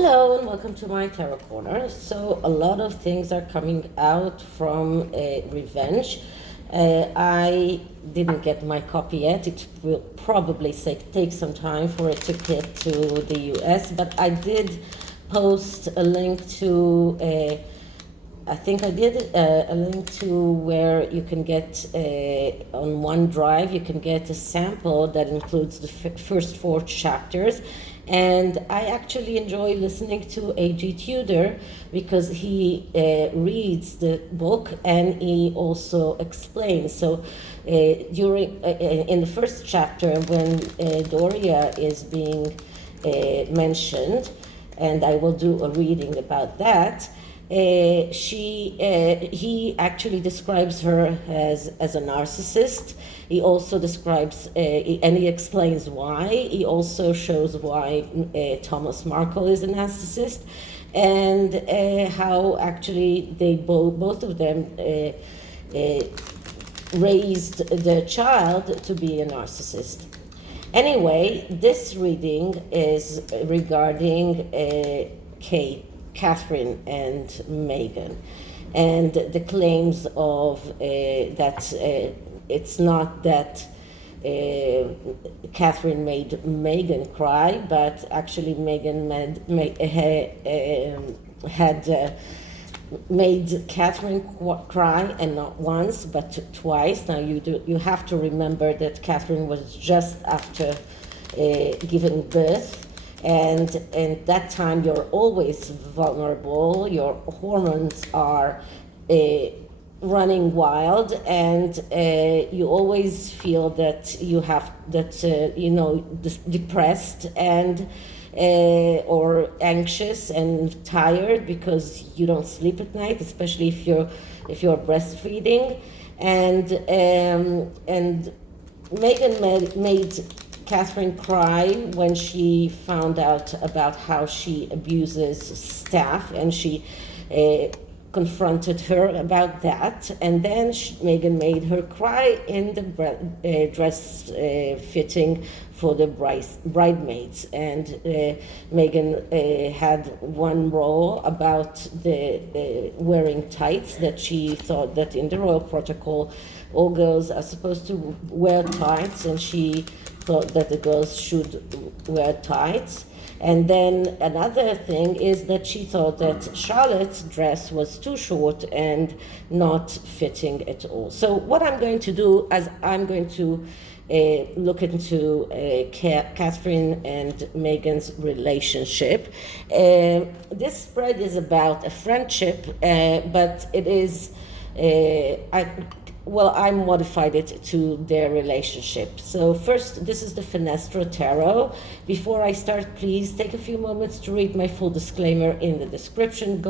Hello and welcome to my Tarot Corner. So a lot of things are coming out from Revenge. I didn't get my copy yet. It will probably take some time for it to get to the US, but I did post a link to I think I did a link to where you can get on OneDrive, you can get a sample that includes the first 4 chapters. And I actually enjoy listening to A.G. Tudor because he reads the book and he also explains. So during in the first chapter, when Doria is being mentioned, and I will do a reading about that, he actually describes her as a narcissist. He also describes and he explains why. He also shows why Thomas Markle is a narcissist, and how actually they both of them raised the child to be a narcissist. Anyway, this reading is regarding Catherine and Meghan, and the claims of that it's not that Catherine made Meghan cry, but actually Meghan had made Catherine cry, and not once but twice. Now you have to remember that Catherine was just after giving birth. And that time you're always vulnerable, your hormones are running wild, and you always feel that you have that depressed and or anxious and tired because you don't sleep at night, especially if you're breastfeeding. And Meghan made Catherine cry when she found out about how she abuses staff, and she confronted her about that. And then Meghan made her cry in the dress fitting for the bridesmaids. And Meghan had one role about the wearing tights, that she thought that in the royal protocol all girls are supposed to wear tights, and she thought that the girls should wear tights. And then another thing is that she thought that Charlotte's dress was too short and not fitting at all. So what I'm going to do is I'm going to look into Catherine and Meghan's relationship. This spread is about a friendship, but it is I modified it to their relationship. So first, this is the FENESTRA tarot. Before I start, please take a few moments to read my full disclaimer in the description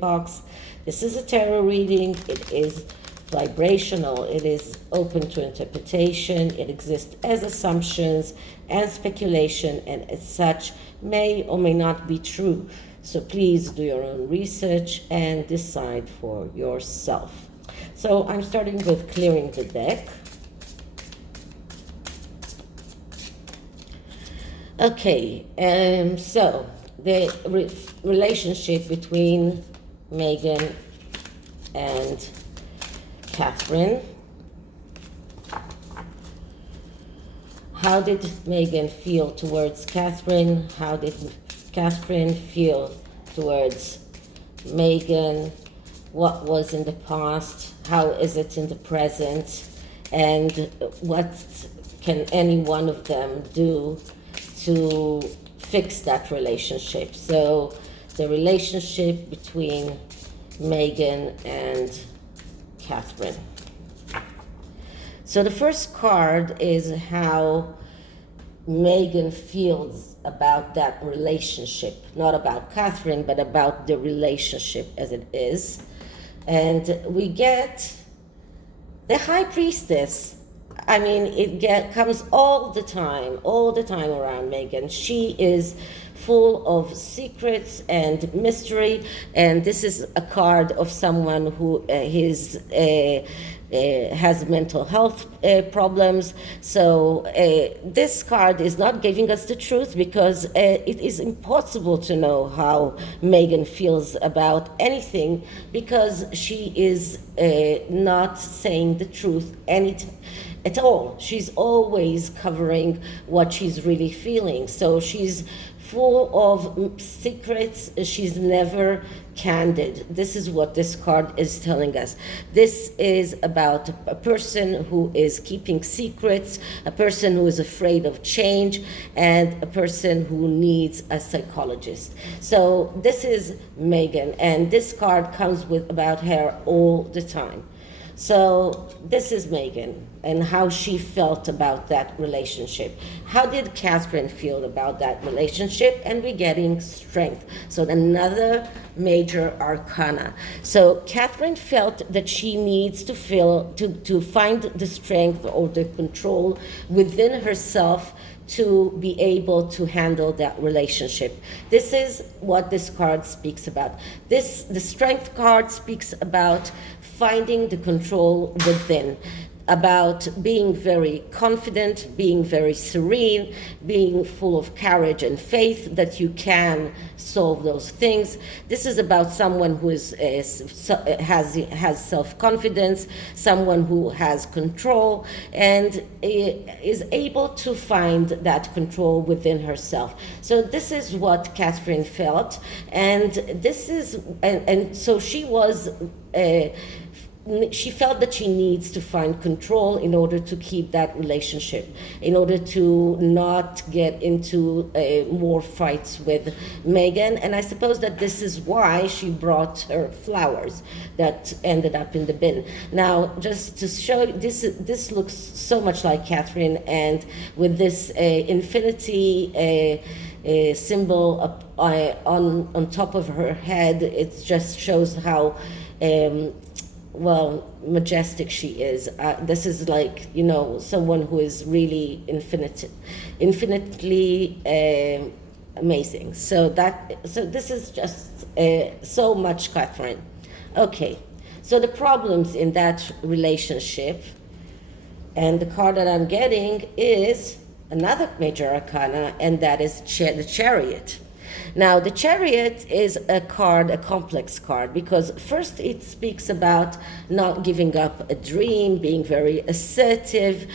box. This is a tarot reading. It is vibrational. It is open to interpretation. It exists as assumptions and speculation, and as such may or may not be true. So please do your own research and decide for yourself. So I'm starting with clearing the deck. Okay, so the relationship between Meghan and Catherine. How did Meghan feel towards Catherine? How did Catherine feel towards Meghan? What was in the past? How is it in the present? And what can any one of them do to fix that relationship? So the relationship between Meghan and Catherine. So the first card is how Meghan feels about that relationship, not about Catherine, but about the relationship as it is. And we get the High Priestess. I mean, comes all the time around Meghan. She is full of secrets and mystery. And this is a card of someone who has mental health problems. So this card is not giving us the truth, because it is impossible to know how Meghan feels about anything, because she is not saying the truth at all. She's always covering what she's really feeling. So she's full of secrets. She's never candid. This is what this card is telling us. This is about a person who is keeping secrets, a person who is afraid of change, and a person who needs a psychologist. So this is Meghan, and this card comes with about her all the time. So this is Meghan and how she felt about that relationship. How did Catherine feel about that relationship? And we're getting strength. So another major arcana. So Catherine felt that she needs to find the strength or the control within herself to be able to handle that relationship. This is what this card speaks about. The strength card speaks about finding the control within, about being very confident, being very serene, being full of courage and faith that you can solve those things. This is about someone who has self-confidence, someone who has control, and is able to find that control within herself. So this is what Catherine felt, and so she was. She felt that she needs to find control in order to keep that relationship, in order to not get into more fights with Meghan. And I suppose that this is why she brought her flowers that ended up in the bin. Now, just to show you, this looks so much like Catherine, and with this infinity symbol on top of her head, it just shows how majestic she is. This is like, someone who is really infinitely amazing. So this is just so much Catherine. Okay, so the problems in that relationship, and the card that I'm getting is another major arcana, and that is the Chariot. Now, the Chariot is a complex card, because first it speaks about not giving up a dream, being very assertive,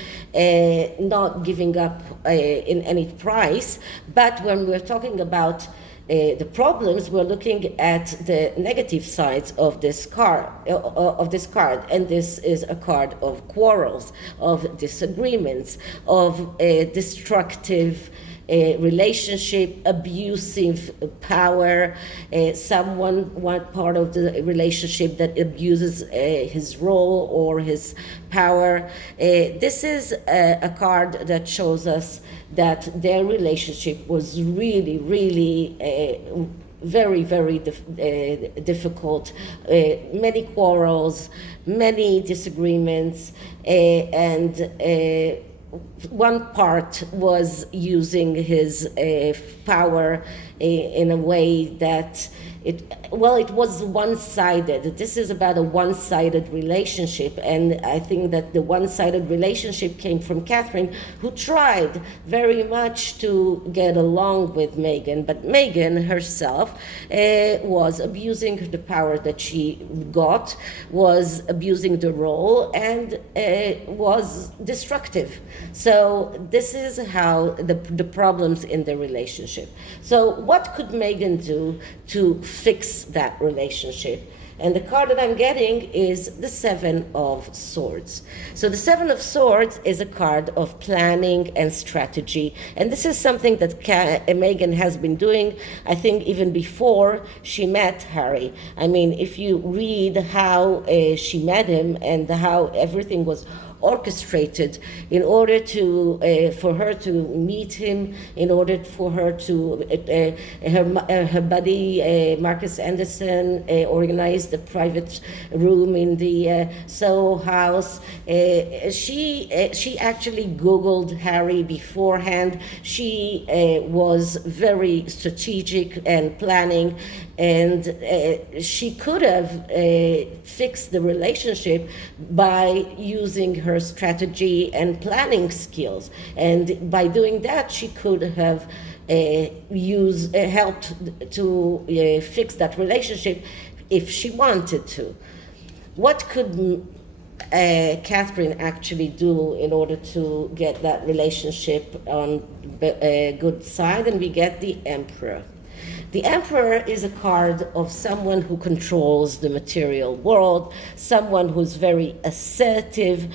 not giving up in any price. But when we're talking about the problems, we're looking at the negative sides of this card, and this is a card of quarrels, of disagreements, of destructive relationship, abusive power, one part of the relationship that abuses his role or his power. This is a card that shows us that their relationship was really, really very, very difficult. Many quarrels, many disagreements, and one part was using his power in a way that it was one-sided. This is about a one-sided relationship, and I think that the one-sided relationship came from Catherine, who tried very much to get along with Meghan, but Meghan herself was abusing the power that she got, was abusing the role, and was destructive. So this is how the problems in the relationship. So what could Meghan do to fix that relationship? And the card that I'm getting is the Seven of Swords. So the Seven of Swords is a card of planning and strategy. And this is something that Meghan has been doing, I think, even before she met Harry. I mean, if you read how she met him and how everything was orchestrated in order to for her to meet him, in order for her to her buddy Marcus Anderson organized a private room in the Soho house. She actually Googled Harry beforehand. She was very strategic and planning, and she could have fixed the relationship by using her strategy and planning skills. And by doing that, she could have helped to fix that relationship if she wanted to. What could Catherine actually do in order to get that relationship on a good side? And we get the Emperor. The Emperor is a card of someone who controls the material world, someone who's very assertive,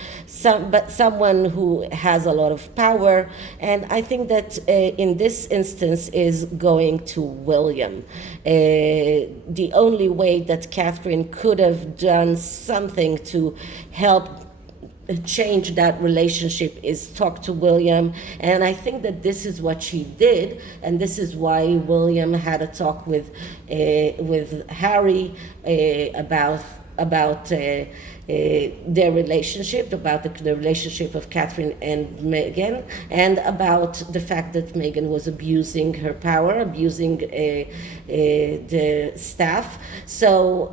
but someone who has a lot of power. And I think that in this instance is going to William. The only way that Catherine could have done something to help change that relationship is talk to William, and I think that this is what she did, and this is why William had a talk with Harry about their relationship, about the relationship of Catherine and Meghan, and about the fact that Meghan was abusing her power, abusing the staff. So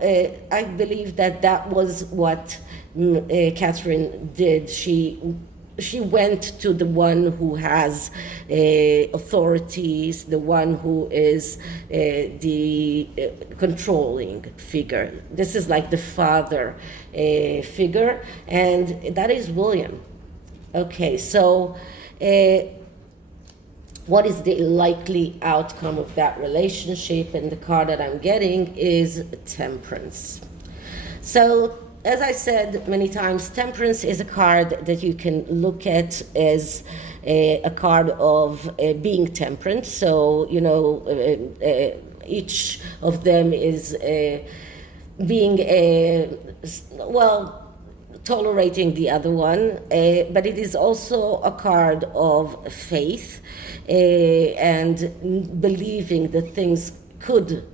I believe that was what Catherine did. She went to the one who has authorities, the one who is the controlling figure. This is like the father figure, and that is William. Okay, so what is the likely outcome of that relationship? And the card that I'm getting is Temperance. So, as I said many times, Temperance is a card that you can look at as a card of being temperate. So, you know, each of them is being, tolerating the other one, but it is also a card of faith and believing that things could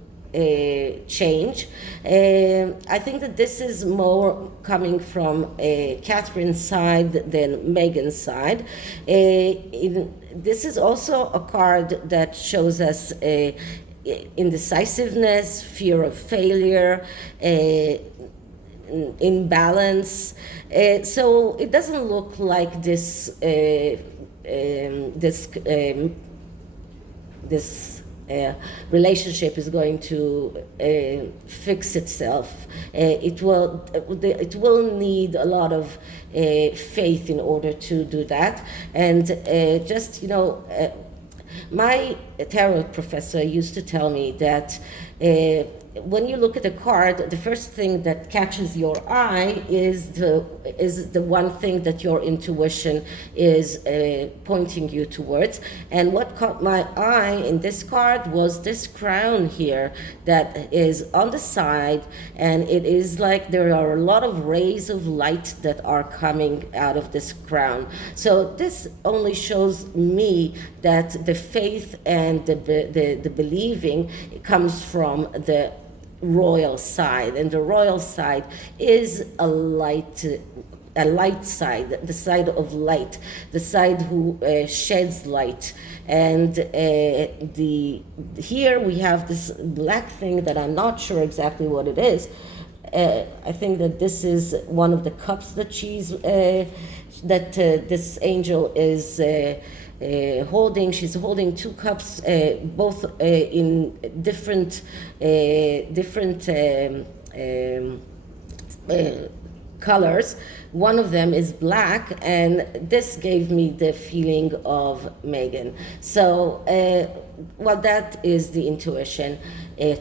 change. I think that this is more coming from Catherine's side than Meghan's side. This is also a card that shows us indecisiveness, fear of failure, imbalance. So it doesn't look like this relationship is going to fix itself. It will need a lot of faith in order to do that. And my tarot professor used to tell me that when you look at a card, the first thing that catches your eye is the one thing that your intuition is pointing you towards. And what caught my eye in this card was this crown here that is on the side, and it is like there are a lot of rays of light that are coming out of this crown. So this only shows me that the faith and the believing comes from the royal side, and the royal side is a light side, the side of light, the side who sheds light. And here we have this black thing that I'm not sure exactly what it is. I think that this is one of the cups that this angel is holding. She's holding two cups, both in different colors. One of them is black, and this gave me the feeling of Meghan. So, that is the intuition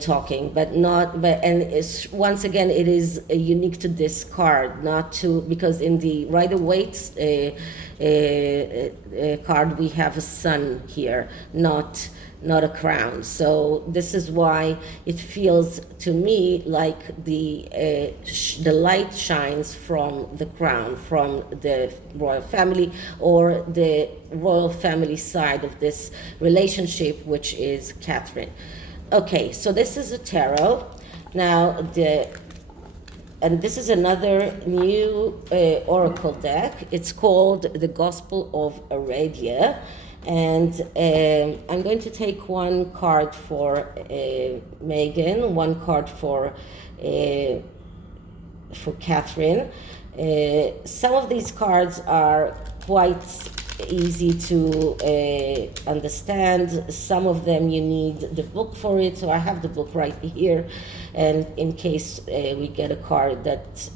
talking, and once again, it is unique to this card, because in the Rider-Waite card we have a sun here, not not a crown. So this is why it feels to me like the light shines from the crown, from the royal family, or the royal family side of this relationship, which is Catherine. Okay, so this is a tarot. Now and this is another new oracle deck. It's called the Gospel of ARADIA. And I'm going to take one card for Meghan, one card for Catherine. Some of these cards are quite easy to understand. Some of them you need the book for it, so I have the book right here, and in case we get a card that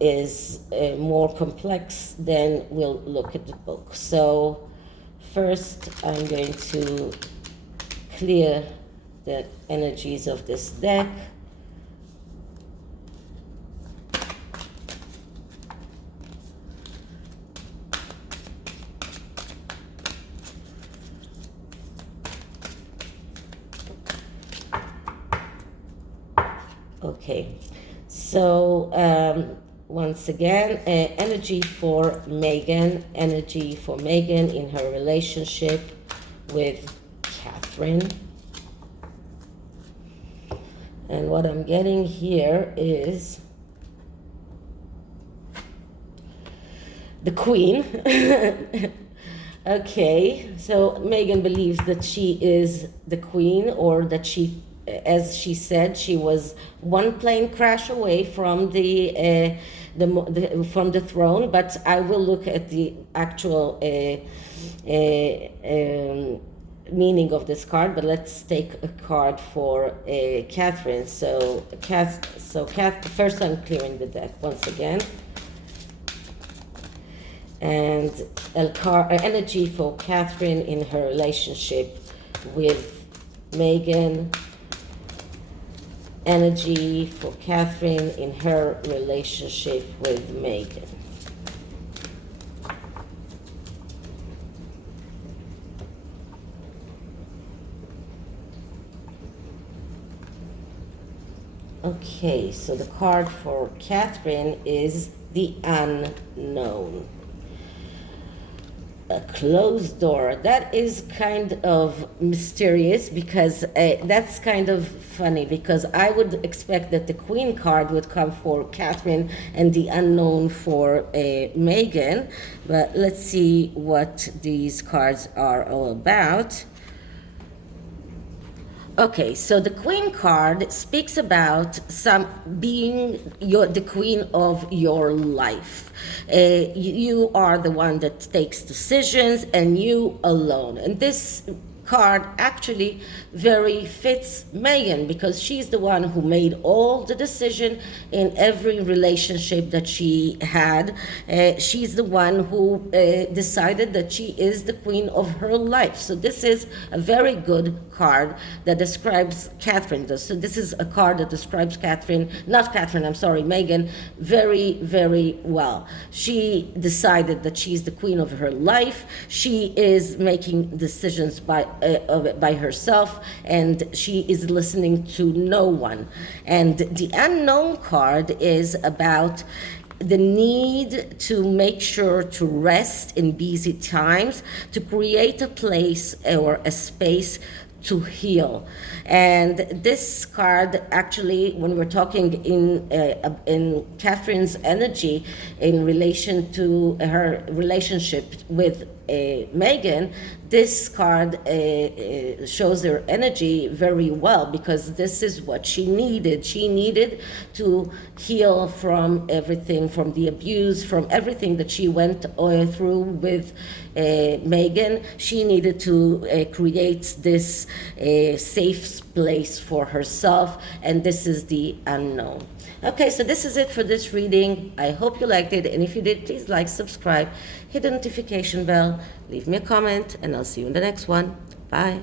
is more complex, then we'll look at the book. So first I'm going to clear the energies of this deck. Okay, so once again, energy for Meghan in her relationship with Catherine. And what I'm getting here is the Queen. Okay, so Meghan believes that she is the Queen, or that she, as she said, she was one plane crash away from the throne. But I will look at the actual meaning of this card. But let's take a card for Catherine. So first I'm clearing the deck once again. And energy for Catherine in her relationship with Meghan. Energy for Catherine in her relationship with Meghan. Okay, so the card for Catherine is the unknown. A closed door. That is kind of mysterious, because that's kind of funny, because I would expect that the Queen card would come for Catherine and the unknown for Meghan. But let's see what these cards are all about. Okay, so the Queen card speaks about being the queen of your life. You are the one that takes decisions, and you alone. And this card actually very fits Meghan, because she's the one who made all the decision in every relationship that she had. She's the one who decided that she is the queen of her life. So this is a very good card that describes Catherine. So this is a card that describes Meghan very, very well. She decided that she's the queen of her life. She is making decisions by herself, and she is listening to no one. And the unknown card is about the need to make sure to rest in busy times, to create a place or a space to heal. And this card, actually, when we're talking in Catherine's energy in relation to her relationship with Meghan, this card shows her energy very well, because this is what she needed. She needed to heal from everything, from the abuse, from everything that she went through with Meghan. She needed to create this safe place for herself, and this is the unknown. Okay, so this is it for this reading. I hope you liked it, and if you did, please like, subscribe, hit the notification bell, leave me a comment, and I'll see you in the next one. Bye.